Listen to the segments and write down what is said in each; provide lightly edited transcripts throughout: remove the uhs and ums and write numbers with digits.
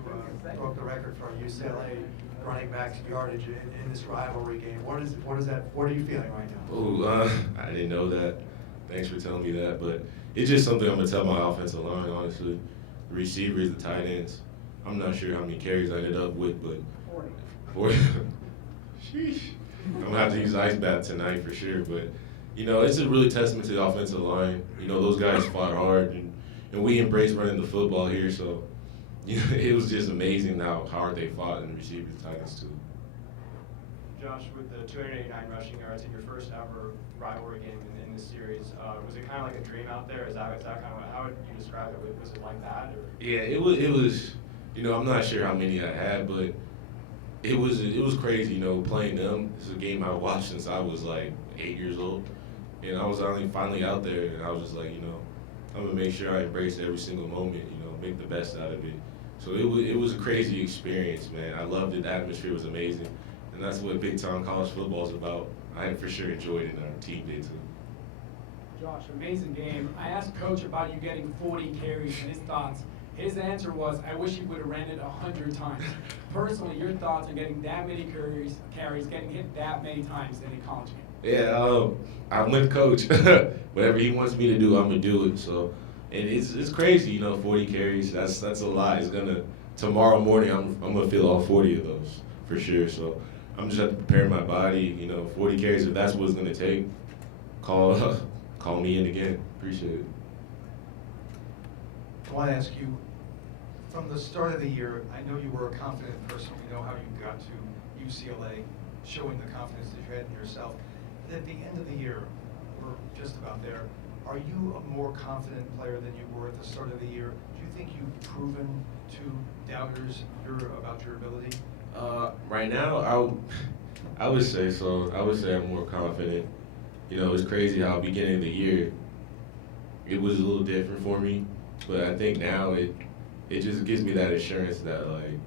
broke the record for UCLA running back's yardage in this rivalry game. What is that? What are you feeling right now? Oh, I didn't know that. Thanks for telling me that. But it's just something I'm gonna tell my offensive line. Honestly, the receivers, the tight ends. I'm not sure how many carries I ended up with, but 40. Sheesh. I'm gonna have to use ice bath tonight for sure. But it's a really testament to the offensive line. Those guys fought hard, and we embrace running the football here. So, it was just amazing how hard they fought, and the receivers, tight ends too. Josh, with the 289 rushing yards in your first ever rivalry game in this series, was it kind of like a dream out there? Is that kind of how would you describe it? Was it like that? Or? Yeah, it was. I'm not sure how many I had, but it was crazy. Playing them. It's a game I watched since I was like 8 years old, and I was finally out there, and I was just like, I'm gonna make sure I embrace every single moment. Make the best out of it. So it was a crazy experience, man. I loved it. The atmosphere was amazing. And that's what big-time college football is about. I for sure enjoyed it, and our team did too. Josh, amazing game. I asked Coach about you getting 40 carries and his thoughts. His answer was, I wish he would have ran it 100 times. Personally, your thoughts on getting that many carries, getting hit that many times in a college game? Yeah, I'm with Coach. Whatever he wants me to do, I'm going to do it. So, and it's crazy, 40 carries. That's a lot. Tomorrow morning, I'm going to feel all 40 of those for sure. So I'm just have to prepare my body. 40 carries, if that's what it's going to take, call me in again. Appreciate it. I want to ask you, from the start of the year, I know you were a confident person. We know how you got to UCLA, showing the confidence that you had in yourself. But at the end of the year, we're just about there. Are you a more confident player than you were at the start of the year? Do you think you've proven to doubters about your ability? Right now, I would say so. I would say I'm more confident. It's crazy how beginning of the year, it was a little different for me. But I think now it just gives me that assurance that, like,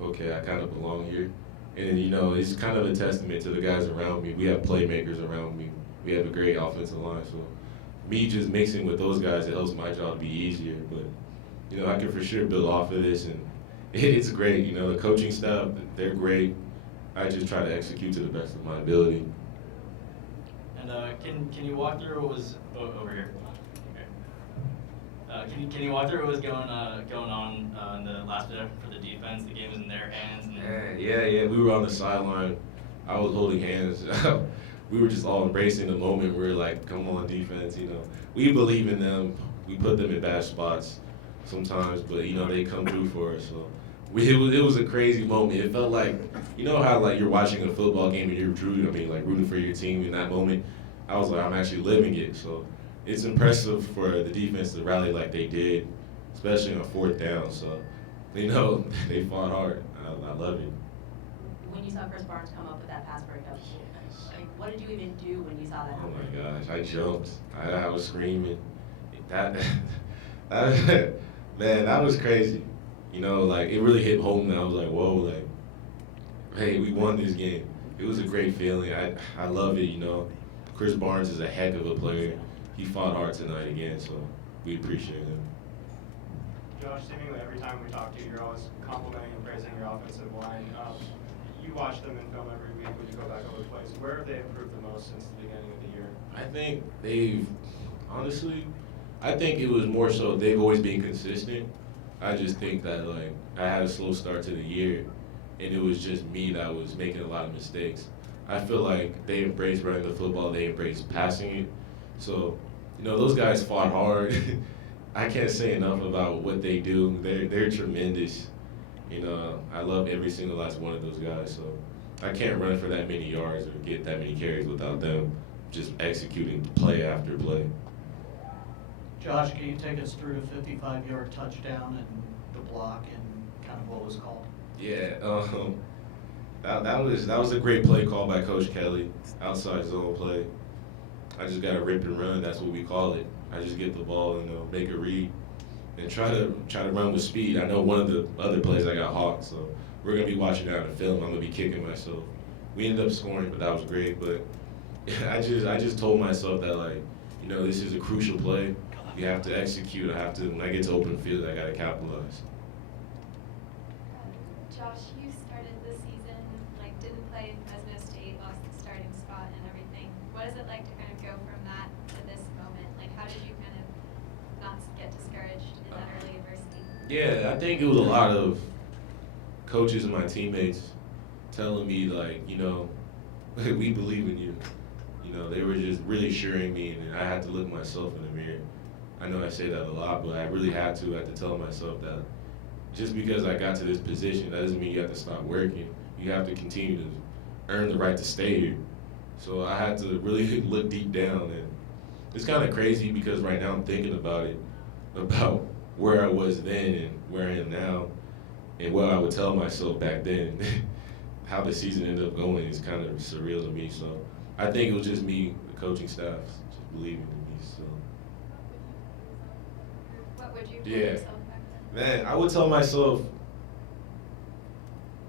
okay, I kind of belong here. And, it's kind of a testament to the guys around me. We have playmakers around me. We have a great offensive line. So me just mixing with those guys, it helps my job be easier. But, I can for sure build off of this. And it's great. The coaching staff, they're great. I just try to execute to the best of my ability. And can you walk through what was over here? Can you walk through what was going on in the last bit for the defense? The game was in their hands. Yeah. We were on the sideline. I was holding hands. We were just all embracing the moment. We were like, come on, defense. We believe in them. We put them in bad spots sometimes, but they come through for us. So it was a crazy moment. It felt like, how like you're watching a football game and you're rooting for your team in that moment. I was like, I'm actually living it. So it's impressive for the defense to rally like they did, especially on fourth down. So, they fought hard. I love it. When you saw Chris Barnes come up with that pass breakup, what did you even do when you saw that happen? Oh my gosh, I jumped. I was screaming. Man, that was crazy. It really hit home. And I was like, whoa, hey, we won this game. It was a great feeling. I love it. Chris Barnes is a heck of a player. He fought hard tonight again, so we appreciate him. Josh, seemingly every time we talk to you, you're always complimenting and praising your offensive line. You watch them in film every week when you go back over plays. Where have they improved the most since the beginning of the year? I think it was more so they've always been consistent. I just think that, I had a slow start to the year, and it was just me that was making a lot of mistakes. I feel like they embraced running the football, they embraced passing it. So, those guys fought hard. I can't say enough about what they do. They're tremendous. I love every single last one of those guys. So I can't run for that many yards or get that many carries without them just executing play after play. Josh, can you take us through the 55-yard touchdown and the block and kind of what was called? Yeah, that was a great play call by Coach Kelly. Outside zone play. I just got to rip and run. That's what we call it. I just get the ball and make a read and try to run with speed. I know one of the other plays I got hawked, so we're gonna be watching that in film. I'm gonna be kicking myself. We ended up scoring, but that was great. But I just told myself that this is a crucial play. You have to execute. When I get to open field, I gotta capitalize. Josh, you started the season, like, didn't play in Fresno State, lost the starting spot and everything. What is it like to kind of go from that to this moment? Like, how did you kind of not get discouraged in that early adversity? Yeah, I think it was a lot of coaches and my teammates telling me, like, you know, we believe in you. You know, they were just really assuring me, and I had to look myself in the mirror. I know I say that a lot, but I really had to tell myself that just because I got to this position, that doesn't mean you have to stop working. You have to continue to earn the right to stay here. So I had to really look deep down, and it's kind of crazy because right now I'm thinking about it, about where I was then and where I am now, and what I would tell myself back then. How the season ended up going is kind of surreal to me. So I think it was just me, the coaching staff, just believing in me. So What would you tell yeah, yourself back then? man, I would tell myself,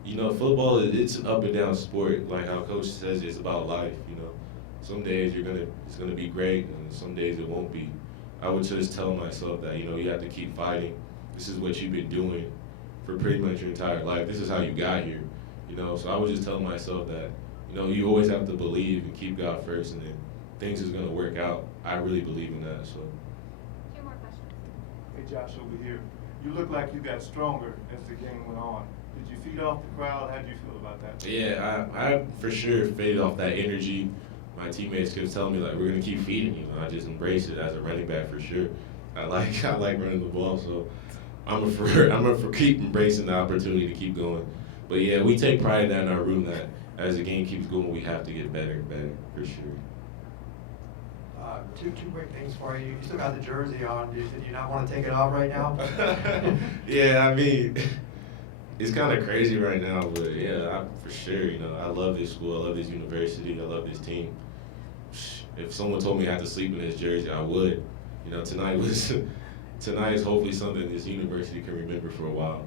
you know, football it's an up and down sport. Like how coach says, it's about life. You know, some days it's gonna be great, and some days it won't be. I would just tell myself that, you know, you have to keep fighting. This is what you've been doing for pretty much your entire life. This is how you got here. You know, so I would just tell myself that, you know, you always have to believe and keep God first, and then things is gonna work out. I really believe in that. So. 2 more questions. Hey Josh, over here. You look like you got stronger as the game went on. Did you feed off the crowd? How did you feel about that? Yeah, I for sure faded off that energy. My teammates kept telling me, like, we're gonna keep feeding you. And I just embraced it as a running back for sure. I like running the ball, so I'm for keep embracing the opportunity to keep going. But yeah, we take pride in that in our room, that as the game keeps going, we have to get better and better for sure. Two quick things for you. You still got the jersey on. Do you not want to take it off right now? Yeah, I mean, it's kind of crazy right now, but yeah, for sure. You know, I love this school. I love this university. I love this team. If someone told me I had to sleep in this jersey, I would. You know, tonight is hopefully something this university can remember for a while.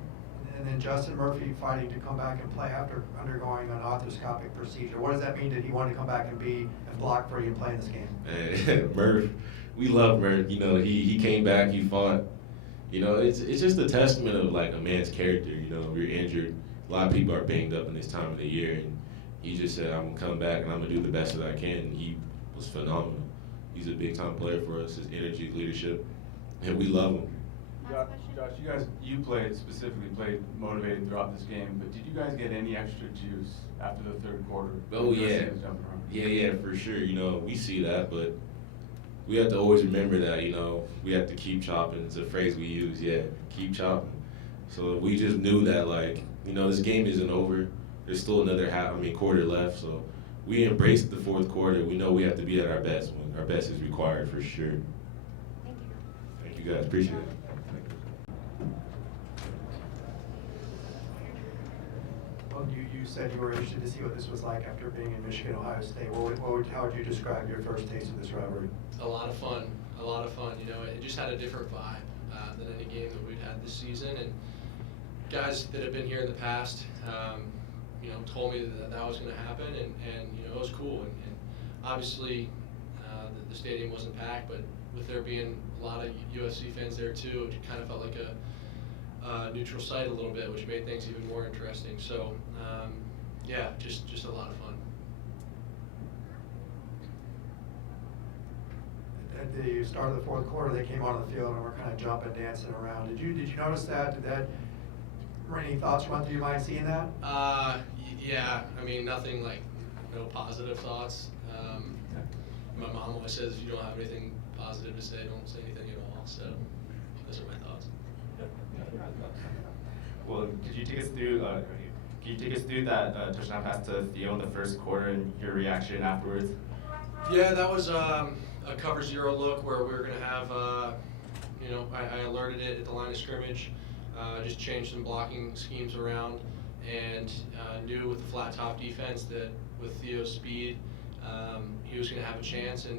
And then Justin Murphy fighting to come back and play after undergoing an arthroscopic procedure. What does that mean? Did he want to come back and block for you and play in this game? And Murph, we love Murph. You know, he came back, he fought. You know, it's just a testament of like a man's character. You know, we're injured. A lot of people are banged up in this time of the year, and he just said, "I'm gonna come back and I'm gonna do the best that I can." And he was phenomenal. He's a big time player for us. His energy, leadership, and we love him. Josh, you specifically played motivated throughout this game, but did you guys get any extra juice after the third quarter? Oh yeah, yeah, for sure. You know, we see that, but we have to always remember that, you know, we have to keep chopping. It's a phrase we use, yeah, keep chopping. So we just knew that, like, you know, this game isn't over. There's still another quarter left. So we embraced the fourth quarter. We know we have to be at our best when our best is required, for sure. Thank you. Thank you guys, appreciate it. Well, you said you were interested to see what this was like after being in Michigan, Ohio State. How would you describe your first taste of this rivalry? A lot of fun. You know, it just had a different vibe than any game that we'd had this season. And guys that have been here in the past, you know, told me that was going to happen, and you know, it was cool. And obviously, the stadium wasn't packed, but with there being a lot of USC fans there too, it kind of felt like a neutral site a little bit, which made things even more interesting. So, yeah, just a lot of fun. At the start of the fourth quarter, they came onto the field and were kind of jumping, dancing around. Did you notice that? Did that bring any thoughts run through your mind seeing that? Yeah, I mean, nothing like, no positive thoughts. My mom always says, if you don't have anything positive to say, don't say anything at all. So those are my thoughts. Well, could you take us through that touchdown pass to Theo in the first quarter and your reaction afterwards? Yeah, that was a cover zero look where we were going to have, you know, I alerted it at the line of scrimmage, just changed some blocking schemes around, and knew with the flat top defense that with Theo's speed, he was going to have a chance. And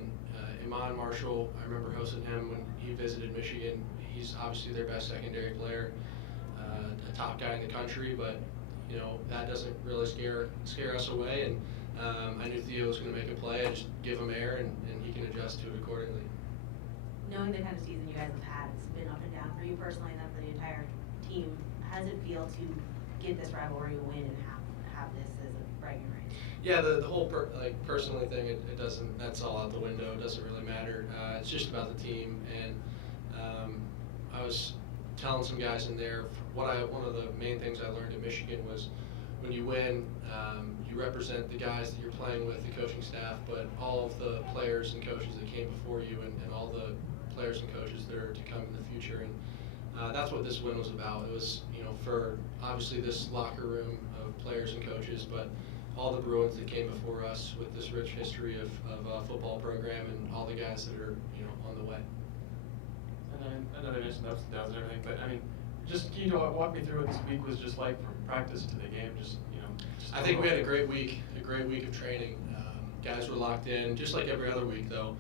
Iman Marshall, I remember hosting him when he visited Michigan. He's obviously their best secondary player, a top guy in the country, but you know, that doesn't really scare us away. And I knew Theo was going to make a play. I just give him air, and he can adjust to it accordingly. Knowing the kind of season you guys have had, it's been up and down for you personally and then for the entire team. How does it feel to get this rivalry win and have this as a bragging rights? Yeah, the whole personally thing, it doesn't, that's all out the window. It doesn't really matter. It's just about the team. And I was telling some guys in there, one of the main things I learned in Michigan was when you win, you represent the guys that you're playing with, the coaching staff, but all of the players and coaches that came before you, and all the players and coaches that are to come in the future. And that's what this win was about. It was, for obviously this locker room of players and coaches, but all the Bruins that came before us with this rich history of football program, and all the guys that are on the way. And I know they mentioned the ups and downs and everything, but I mean, just can you walk me through what this week was just like from practice to the game? Just I think we had a great week of training. Guys were locked in, just like every other week though.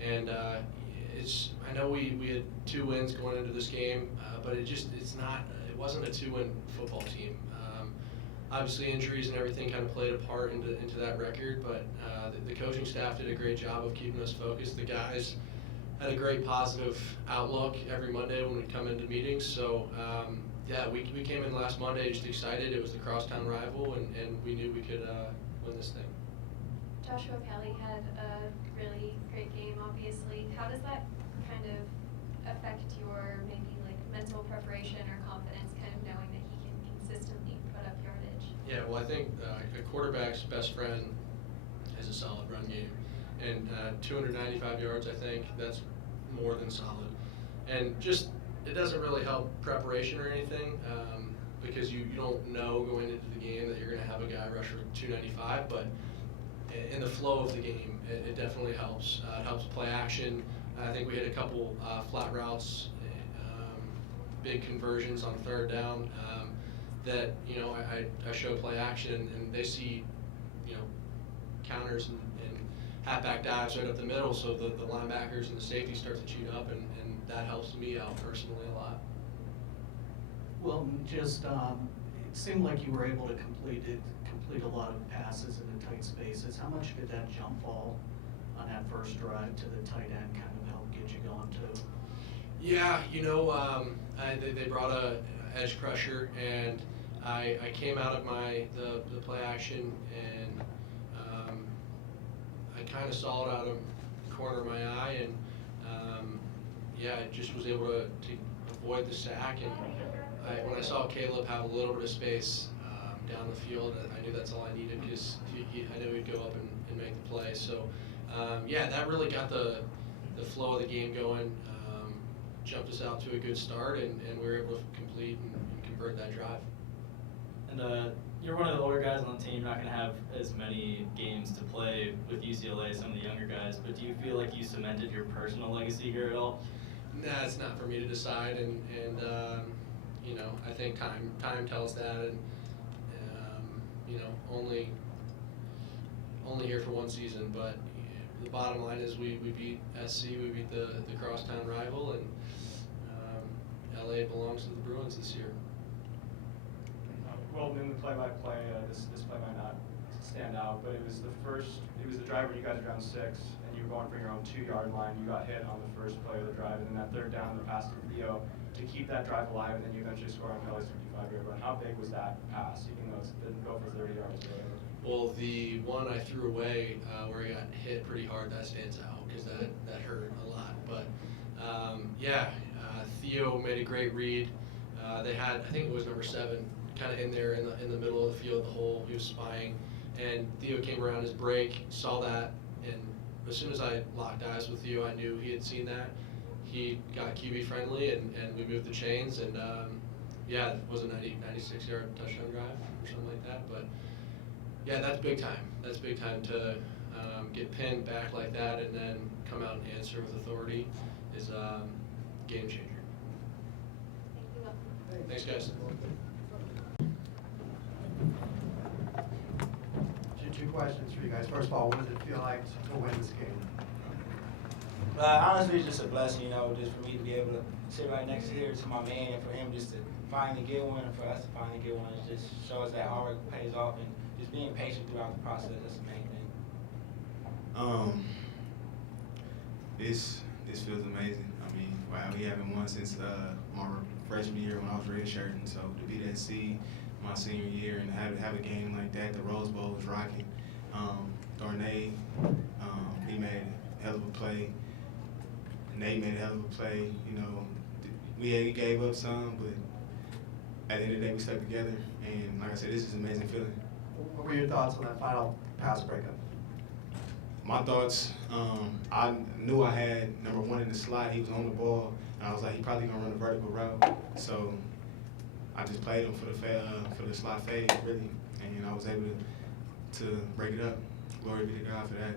And I know we had 2 wins going into this game, but it wasn't a 2-win football team. Obviously injuries and everything kind of played a part into that record, but the coaching staff did a great job of keeping us focused. The guys had a great positive outlook every Monday when we come into meetings. So yeah, we came in last Monday just excited. It was the crosstown rival, and we knew we could win this thing. Joshua Kelly had a really great game, obviously. How does that kind of affect your maybe like mental preparation or confidence, kind of knowing that he can consistently put up yardage? Yeah, well, I think a quarterback's best friend is a solid run game. And 295 yards, I think, that's more than solid. And just, it doesn't really help preparation or anything, because you don't know going into the game that you're going to have a guy rush for 295, but in the flow of the game, it definitely helps. It helps play action. I think we hit a couple flat routes, big conversions on 3rd down, that, I show play action, and they see, counters and halfback dives right up the middle, so the linebackers and the safeties start to cheat up, and that helps me out personally a lot. Well, just, it seemed like you were able to complete a lot of passes in the tight spaces. How much did that jump ball on that first drive to the tight end kind of help get you going too? Yeah, they brought a edge pressure, and I came out of the play action, and I kind of saw it out of the corner of my eye, and yeah, I just was able to avoid the sack. And when I saw Caleb have a little bit of space down the field, I knew that's all I needed, because I knew he'd go up and make the play. So yeah, that really got the flow of the game going, jumped us out to a good start, and we were able to complete and convert that drive. And you're one of the older guys on the team. You're not going to have as many games to play with UCLA, some of the younger guys, but do you feel like you cemented your personal legacy here at all? Nah, it's not for me to decide, and I think time tells that, and only here for one season, but the bottom line is we beat SC, we beat the crosstown rival, and LA belongs to the Bruins this year. Well, in the play-by-play, this play might not stand out, but it was the drive where you guys were down 6, and you were going for your own 2-yard line. You got hit on the first play of the drive, and then that 3rd down, the pass to Theo to keep that drive alive, and then you eventually score on Kelly's 55-yard run. How big was that pass, even though it didn't go for 30 yards or whatever? Well, the one I threw away where I got hit pretty hard, that stands out, because that hurt a lot. But yeah, Theo made a great read. They had, I think it was number 7, kind of in there in the middle of the field, the hole. He was spying, and Theo came around his break, saw that, and as soon as I locked eyes with Theo, I knew he had seen that. He got QB friendly, and we moved the chains, and yeah, it was a 96-yard touchdown drive or something like that. But yeah, that's big time. That's big time to get pinned back like that and then come out and answer with authority is a game changer. Thanks, guys. 2 questions for you guys. First of all, what does it feel like to win this game? Honestly, it's just a blessing, just for me to be able to sit right next to my man, and for him just to finally get one, and for us to finally get one. It just shows that hard work pays off, and just being patient throughout the process, that's the main thing. This feels amazing. I mean, wow, we haven't won since my freshman year when I was redshirting. So to be that seed, my senior year, and have a game like that. The Rose Bowl was rocking. Darnay, he made a hell of a play. Nate made a hell of a play. You know, we gave up some, but at the end of the day, we stuck together. And like I said, this is an amazing feeling. What were your thoughts on that final pass breakup? My thoughts, I knew I had number one in the slot. He was on the ball, and I was like, he probably gonna run a vertical route. So I just played him for the slot fade, really, and I was able to break it up. Glory be to God for that.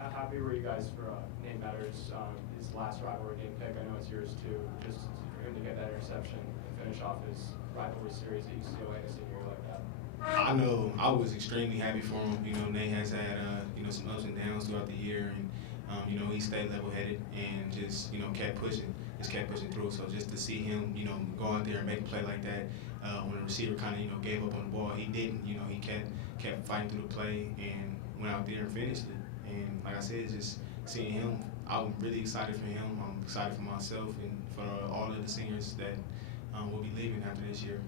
How happy were you guys for Nate Metters, his last rivalry game pick? I know it's yours too. Just for him to get that interception and finish off his rivalry series at UCLA in a senior year like that. I know I was extremely happy for him. You know, Nate has had some ups and downs throughout the year, and he stayed level-headed and just kept pushing through. So just to see him go out there and make a play like that when the receiver kind of gave up on the ball, he didn't. He kept fighting through the play and went out there and finished it. And like I said, just seeing him, I'm really excited for him. I'm excited for myself and for all of the seniors that will be leaving after this year.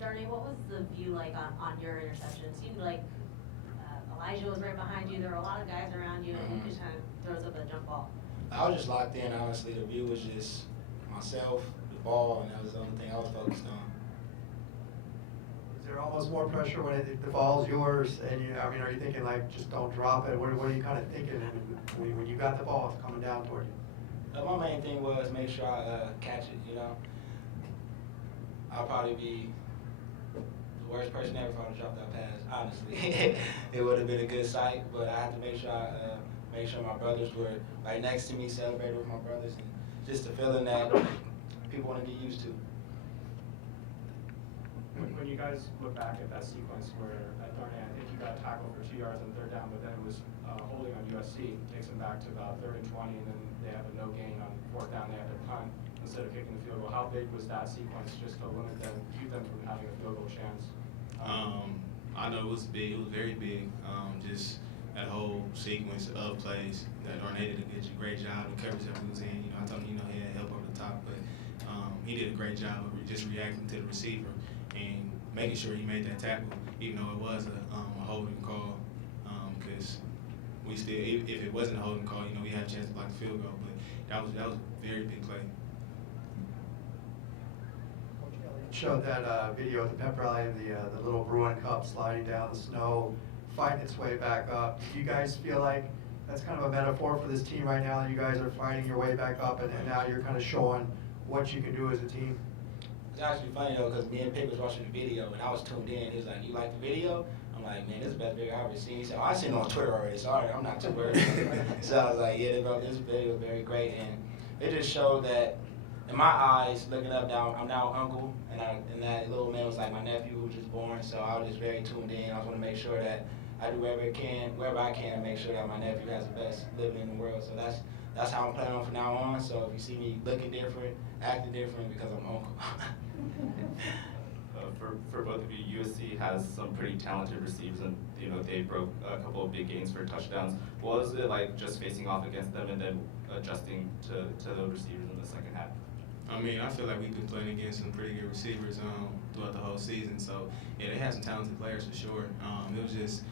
Darnay, what was the view like on your interception? It seemed like Elijah was right behind you. There were a lot of guys around you, and he just kind of throws up a jump ball. I was just locked in, honestly. The view was just myself, the ball, and that was the only thing I was focused on. Is there almost more pressure when the ball's yours, and are you thinking like, just don't drop it? What are you kind of thinking when you got the ball coming down toward you? My main thing was make sure I catch it, I'll probably be the worst person ever if I would drop that pass, honestly. It would have been a good sight, but I had to make sure my brothers were right next to me, celebrated with my brothers, and just the feeling that people want to get used to. When you guys look back at that sequence where at Darnay, I think you got tackled for 2 yards on third down, but then it was holding on USC, takes them back to about 3rd and 20, and then they have a no gain on 4th down. They have to punt instead of kicking the field goal. How big was that sequence just to limit them, keep them from having a field goal chance? I know it was big. It was very big. Just that whole sequence of plays that Darnay did a great job. The coverage that we was in, I told him, he had help over the top, but he did a great job of just reacting to the receiver and making sure he made that tackle, even though it was a holding call. Because we still, if it wasn't a holding call, we had a chance to block the field goal. But that was a very big play. Showed that video at the pep rally of the little Bruin Cup sliding down the snow, fighting its way back up. Do you guys feel like that's kind of a metaphor for this team right now, that you guys are fighting your way back up, and now you're kind of showing what you can do as a team? It's actually funny though, because me and Pick was watching the video, and I was tuned in. He was like, "You like the video?" I'm like, "Man, this is the best video I've ever seen." He said, "Oh, I seen it on Twitter already. Sorry, I'm not too worried." So I was like, "Yeah, bro, this video was very great," and it just showed that, in my eyes, looking up now, I'm now an uncle, and that little man was like my nephew who was just born. So I was just very tuned in. I just want to make sure that I do wherever I can, to make sure that my nephew has the best living in the world. So that's how I'm planning on from now on. So if you see me looking different, acting different, because I'm uncle. For both of you, USC has some pretty talented receivers, and they broke a couple of big gains for touchdowns. What was it like just facing off against them and then adjusting to those receivers in the second half? I feel like we've been playing against some pretty good receivers throughout the whole season. So yeah, they have some talented players for sure. It was just,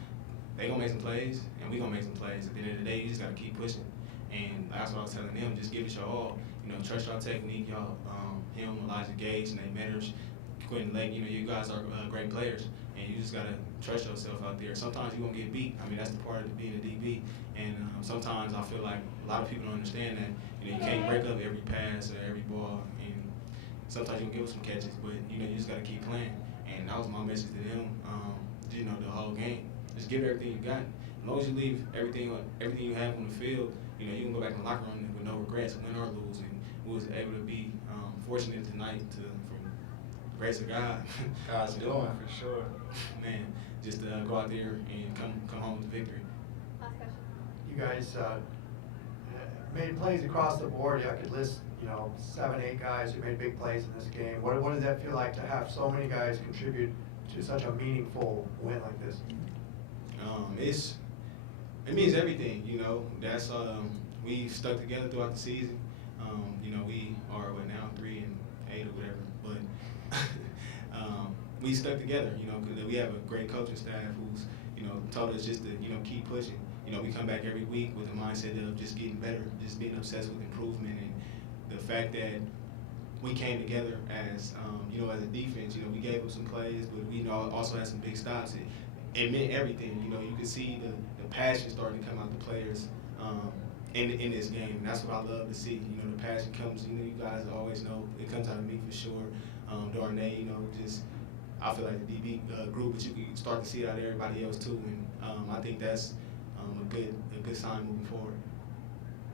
they gonna make some plays, and we gonna make some plays. At the end of the day, you just gotta keep pushing. And that's what I was telling them, just give it your all. Trust your technique, y'all. Him, Elijah Gage, Nate Metters, Quentin Lake, you guys are great players, and you just gotta trust yourself out there. Sometimes you're gonna get beat. That's the part of being a DB. And sometimes I feel like a lot of people don't understand that. You can't break up every pass or every ball, and sometimes you'll give us some catches, but you just gotta keep playing. And that was my message to them. The whole game. Just give everything you got. As long as you leave everything you have on the field, you can go back in the locker room with no regrets, win or lose. And we was able to be fortunate tonight from the grace of God. God's doing, for sure. Man, just go out there and come home with victory. Last question. You guys made plays across the board. I could list 7, 8 guys who made big plays in this game. What does that feel like to have so many guys contribute to such a meaningful win like this? It means everything. That's we stuck together throughout the season. We are now 3-8 or whatever, but we stuck together, you know, because we have a great coaching staff who's, you know, told us just to, you know, keep pushing. You know, we come back every week with the mindset of just getting better, just being obsessed with improvement, and the fact that we came together as, you know, as a defense. You know, we gave up some plays, but we also had some big stops. It meant everything. You know, you could see the passion starting to come out the players in this game. And that's what I love to see. You know, the passion comes. You know, you guys always know it comes out of me for sure. Darnay, you know, just I feel like the DB group, but you can start to see it out of everybody else too. And I think that's a good sign moving forward.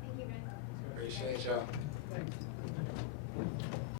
Thank you, guys. Appreciate y'all. Thanks.